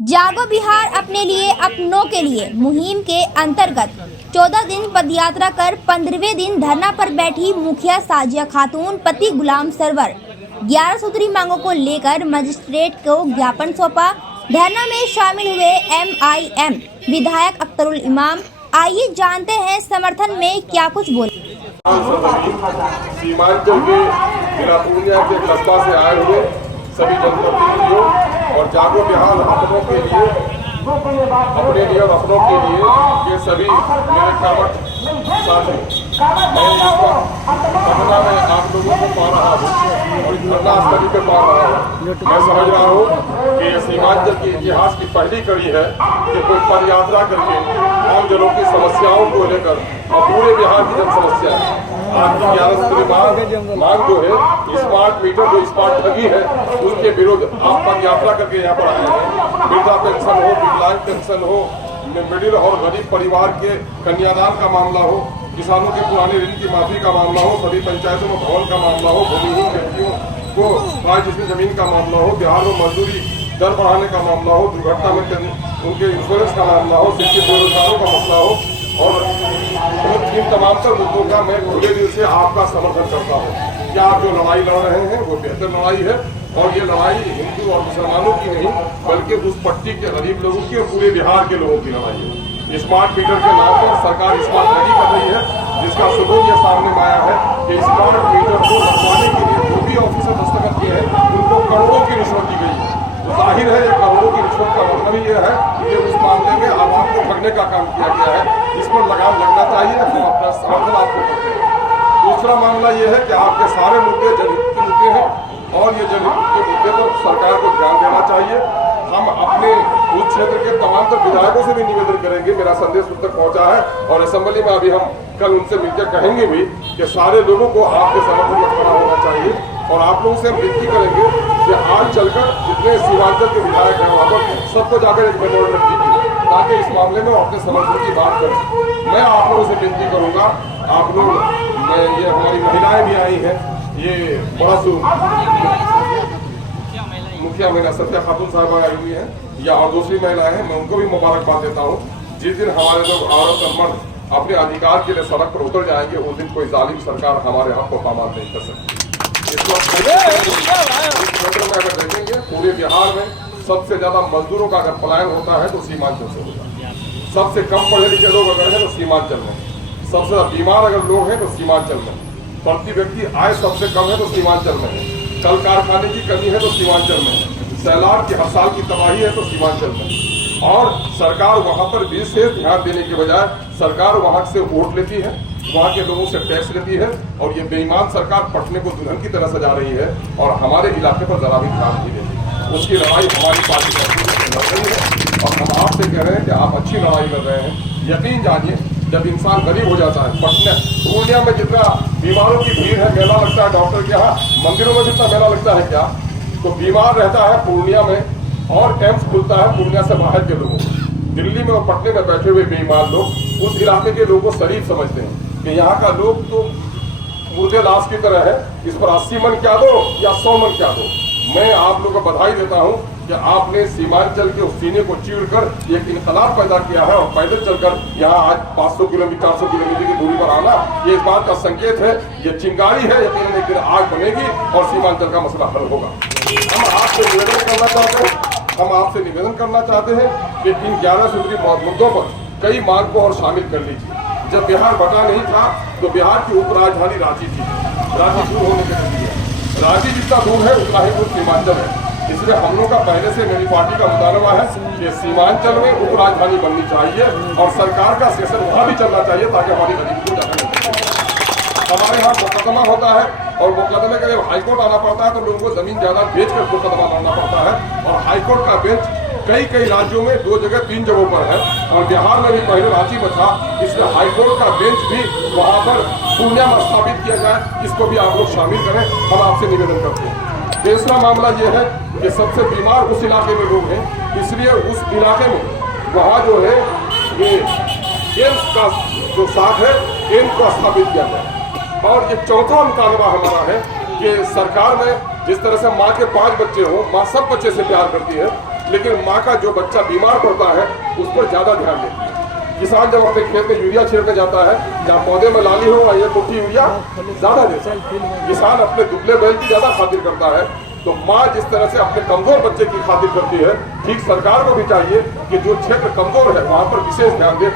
जागो बिहार अपने लिए अपनों के लिए मुहिम के अंतर्गत 14 दिन पदयात्रा कर 15वें दिन धरना पर बैठी मुखिया साजिया खातून पति गुलाम सरवर 11 सूत्री मांगों को लेकर मजिस्ट्रेट को ज्ञापन सौंपा। धरना में शामिल हुए MIM विधायक अख्तरुल इमाम। आइए जानते हैं समर्थन में क्या कुछ बोले। सीमांचल के जिला पूर्णिया के कस्बा से आए हुए सभी जनप्रतिनिधियों और जागो बिहार अपनों के लिए अपने लिए और अपनों के लिए ये सभी मेरे कर्मठ साथी, मैं घटना में आप लोगों को पा रहा हूँ और इस घटना स्थली पे पा रहा हूँ। मैं समझ रहा हूँ कि ये सीमांचल के इतिहास की पहली कड़ी है कि कोई पद यात्रा करके आम जनों की समस्याओं को लेकर और पूरे बिहार की जन समस्या आज की 11 सूत्री मांग जो है स्मार्ट मीटर जो स्मार्ट ठगी है उसके विरुद्ध आप पद यात्रा करके यहाँ पर आए हैं। वृद्धा पेंशन हो, विकलांग पेंशन हो, मिडिल और गरीब परिवार के कन्यादान का मामला हो, किसानों के पुराने ऋण की माफी का मामला हो, सभी पंचायतों में भवन का मामला हो, भूमिहीन व्यक्तियों को 22 जमीन का मामला हो, बिहार में मजदूरी दर बढ़ाने का मामला हो, दुर्घटना में उनके इंश्योरेंस का मामला हो, शिक्षित बेरोजगारों का मसला हो और इन तमाम तर मुद्दों का मैं खुले दिल से आपका समर्थन करता हूँ। क्या आप जो लड़ाई लड़ रहे हैं वो बेहतर लड़ाई है और ये लड़ाई हिंदू और मुसलमानों की नहीं बल्कि उस पट्टी के गरीब लोगों की और पूरे बिहार के लोगों की लड़ाई है। स्मार्ट मीटर के नाम पर सरकार स्मार्ट नहीं कर रही है, जिसका सबूत ये सामने में आया है कि स्मार्ट मीटर को लगवाने के लिए जो भी ऑफिसर दस्तखत किए हैं उनको करोड़ों की रिश्वत दी गई है। तो जाहिर है ये करोड़ों की रिश्वत का मतलब ही ये है कि उस मामले में आवाम को ठगने का काम किया गया है। इस पर लगाम लगना चाहिए। हम अपना समर्थन आपको करते हैं। दूसरा मामला ये है कि आपके सारे मुद्दे जनहित के मुद्दे हैं और ये जनहित के मुद्दे पर सरकार को ध्यान देना चाहिए। हम अपने उस क्षेत्र के तमाम तर विधायकों से भी निवेदन करेंगे, मेरा संदेश उन तक पहुंचा है और असेंबली में अभी हम कल उनसे मिलकर कहेंगे भी कि सारे लोगों को आपके समर्थन में खड़ा होना चाहिए और आप लोगों से हम विनती करेंगे कि आज चलकर जितने सीमांचल के विधायक हैं वहाँ पर सबको जाकर एक मेमोरेंडम दीजिए ताकि इस मामले में अपने समर्थन की बात करें। मैं आप लोगों से विनती करूँगा, आप लोग ये हमारी महिलाएं भी आई हैं, ये बड़ा मुखिया महिला सत्या खातून साहब आई हुई है या और दूसरी महिलाएं हैं, मैं उनको भी मुबारकबाद देता हूँ। जिस दिन हमारे लोग औरत और मर्द अपने अधिकार के लिए सड़क पर उतर जाएंगे उस दिन कोई जालिम सरकार हमारे हक को पामाल नहीं कर सकती। इस वक्त अगर देखेंगे पूरे बिहार में सबसे ज्यादा मजदूरों का अगर पलायन होता है तो सीमांचल से होता है। सबसे कम पढ़े लिखे लोग अगर है तो सीमांचल में, सबसे ज्यादा बीमार अगर लोग हैं तो सीमांचल में, प्रति व्यक्ति आय सबसे कम है तो सीमांचल में है, कल कारखाने की कमी है तो सीमांचल में है, सैलाब की हर साल की तबाही है तो सीमांचल में। और सरकार वहां पर विशेष ध्यान देने के बजाय सरकार वहां से वोट लेती है, वहां के लोगों से टैक्स लेती है और ये बेईमान सरकार पटने को दुल्हन की तरह सजा रही है और हमारे इलाके पर जरा भी ध्यान नहीं देती। उसकी लड़ाई हमारी पार्टी लड़ रही है और हम आपसे कह रहे हैं कि आप अच्छी लड़ाई लड़ रहे हैं। यकीन जानिए जब इंसान गरीब हो जाता है, पटना पूर्णिया में जितना बीमारों की भीड़ है, मेला लगता है डॉक्टर के यहाँ, मंदिरों में जितना मेला लगता है क्या, तो बीमार रहता है पूर्णिया में और एम्स खुलता है पूर्णिया से बाहर के लोगों को। दिल्ली में और पटने में बैठे हुए बीमार लोग उस इलाके के लोगों को शरीफ समझते हैं कि यहाँ का लोग तो मुर्दे लाश की तरह है, इस पर 80 मन क्या दो या 100 मन क्या दो। मैं आप लोगों को बधाई देता हूँ कि आपने सीमांचल के उस सीने को चीरकर एक इनकलाब पैदा किया है और पैदल चलकर यहाँ आज 500 किलोमीटर 400 किलोमीटर की दूरी पर आना ये इस बात का संकेत है, ये चिंगारी है। यकीनन एक दिन आग बनेगी और सीमांचल का मसला हल होगा। हम आपसे निवेदन करना चाहते हैं कि इन 11 सूत्री मुद्दों पर कई मांग को और शामिल कर लीजिए। जब बिहार बटा नहीं था तो बिहार की उप राजधानी रांची थी, रांची दूर होने के लिए रांची जितना दूर है उतना ही दूर सीमांचल है। इसलिए हम लोग का पहले से मेरी पार्टी का मुतालबा है कि सीमांचल में उप राजधानी बननी चाहिए और सरकार का सेशन वहाँ भी चलना चाहिए ताकि हमारी गरीबी को जाना नहीं। हमारे यहाँ मुकदमा होता है और मुकदमे के लिए हाईकोर्ट आना पड़ता है तो लोगों को जमीन जायदाद बेचकर मुकदमा लड़ना पड़ता है और हाईकोर्ट का बेंच कई राज्यों में 2 जगह 3 जगहों पर है और बिहार में भी पहले रांची में था, इसलिए हाईकोर्ट का बेंच भी वहाँ पर पूर्णिया में स्थापित किया जाए। इसको भी आप लोग शामिल करें, हम आपसे निवेदन करते हैं। दूसरा मामला ये है कि सबसे बीमार उस इलाके में लोग हैं, इसलिए उस इलाके में वहाँ जो है ये एम्स का जो साथ है एम्स को स्थापित किया जाए। और ये चौथा मुतालबा हमारा है कि सरकार में जिस तरह से माँ के 5 बच्चे हों, माँ सब बच्चे से प्यार करती है, लेकिन माँ का जो बच्चा बीमार पड़ता है उस पर ज्यादा ध्यान देती है। किसान जब अपने खेत में यूरिया छिड़कने जाता है, जहाँ पौधे में लाली हो ये मुट्ठी यूरिया ज्यादा देता है। किसान अपने दुबले बैल की ज्यादा खातिर करता है। तो माँ जिस तरह से अपने कमजोर बच्चे की खातिर करती है, ठीक सरकार को भी चाहिए कि जो क्षेत्र कमजोर है वहां पर विशेष ध्यान दे।